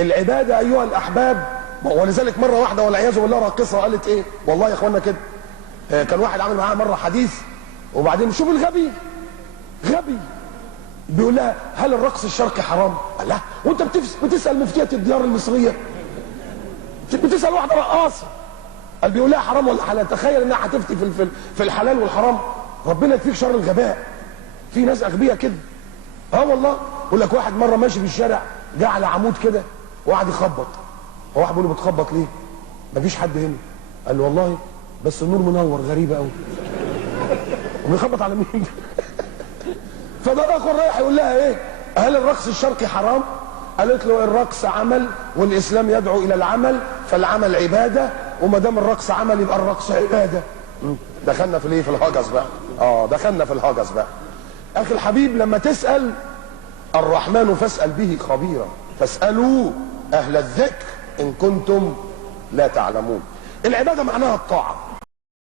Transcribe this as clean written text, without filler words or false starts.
العباده ايها الاحباب. ولذلك مره واحده والعياذ بالله راقصه قالت ايه، والله يا اخوانا كده، كان واحد عامل معاها مره حديث، وبعدين شوف الغبي غبي بيقول لها هل الرقص الشرقي حرام؟ قال لها وانت بتسال مفتيه الديار المصريه؟ بتسال واحده رقاصه. قال بيقول لها حرام ولا حلال؟ تخيل انها هتفتي في الحلال والحرام. ربنا يكفيك شر الغباء. في ناس اغبياء كده. والله. يقول لك واحد مره ماشي في الشارع جه على عمود كده وقعد يخبط. واحد بيقول له بتخبط ليه؟ مفيش حد هنا. قال له والله بس النور منور. غريبه قوي. وبيخبط على مين؟ فده اخر رايح يقول لها ايه؟ هل الرقص الشرقي حرام؟ قالت له الرقص عمل والاسلام يدعو الى العمل، فالعمل عباده، وما دام الرقص عمل يبقى الرقص عباده. دخلنا في الايه؟ في الهجس بقى. دخلنا في الهجس بقى. اخي الحبيب لما تسال الرحمن فاسال به خبيرا، فاسالوا اهل الذكر ان كنتم لا تعلمون. العباده معناها الطاعه.